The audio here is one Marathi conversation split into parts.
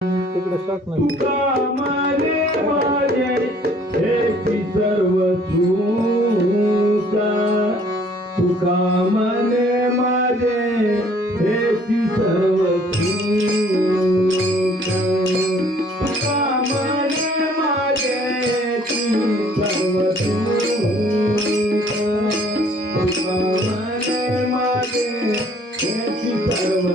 तिकडे स्टॉक नाही. सर्व तुका मने माझे हेची सर्व तुका मने माझे हेची सर्व तुका मने माझे हेची सर्व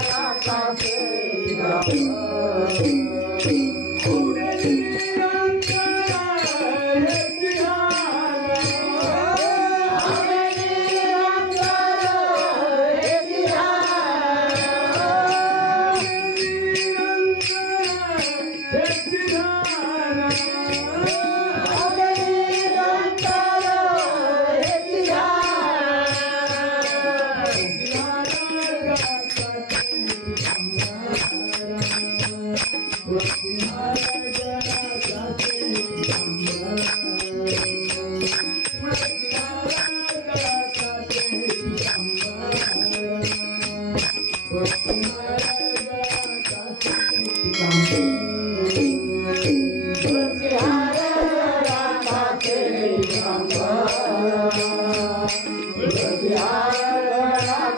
Thank you.